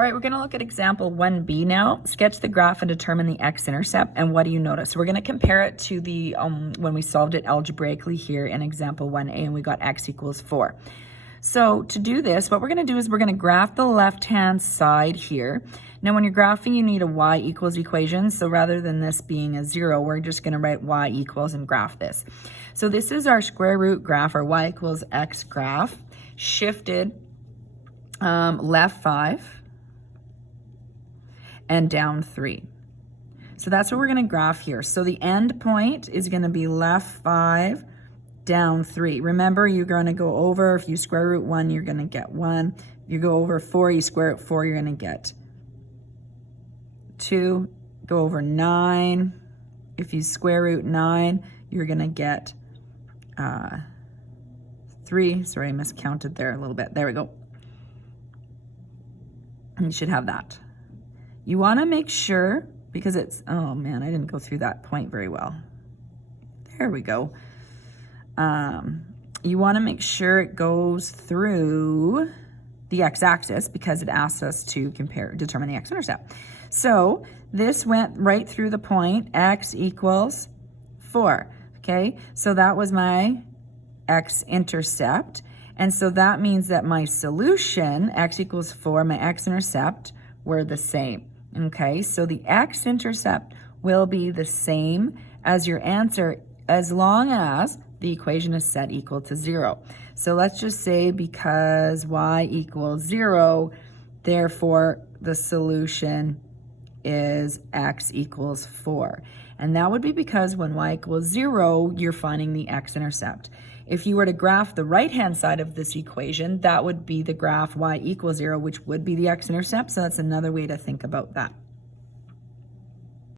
All right, we're going to look at example 1b now. Sketch the graph and determine the x-intercept. And what do you notice? We're going to compare it to the when we solved it algebraically here in example 1a and we got x equals 4. So to do this, what we're going to do is we're going to graph the left-hand side here. Now, when you're graphing, you need a y equals equation. So rather than this being a 0, we're just going to write y equals and graph this. So this is our square root graph, or y equals x graph, shifted left 5 and down 3. So that's what we're going to graph here. So the end point is going to be left 5, down 3. Remember, you're going to go over, if you square root 1, you're going to get 1. If you go over 4, you square root 4, you're going to get 2. Go over 9. If you square root 9, you're going to get 3. Sorry, I miscounted there a little bit. There we go. You should have that. You want to make sure, because it's, oh man, I didn't go through that point very well. There we go. You want to make sure it goes through the x-axis because it asks us to determine the x-intercept. So this went right through the point, x equals 4. Okay, so that was my x-intercept. And so that means that my solution, x equals 4, my x-intercept, were the same. Okay, so the x-intercept will be the same as your answer as long as the equation is set equal to 0. So let's just say because y equals 0, therefore the solution is x equals 4. And that would be because when y equals 0, you're finding the x-intercept. If you were to graph the right-hand side of this equation, that would be the graph y equals 0, which would be the x-intercept. So that's another way to think about that.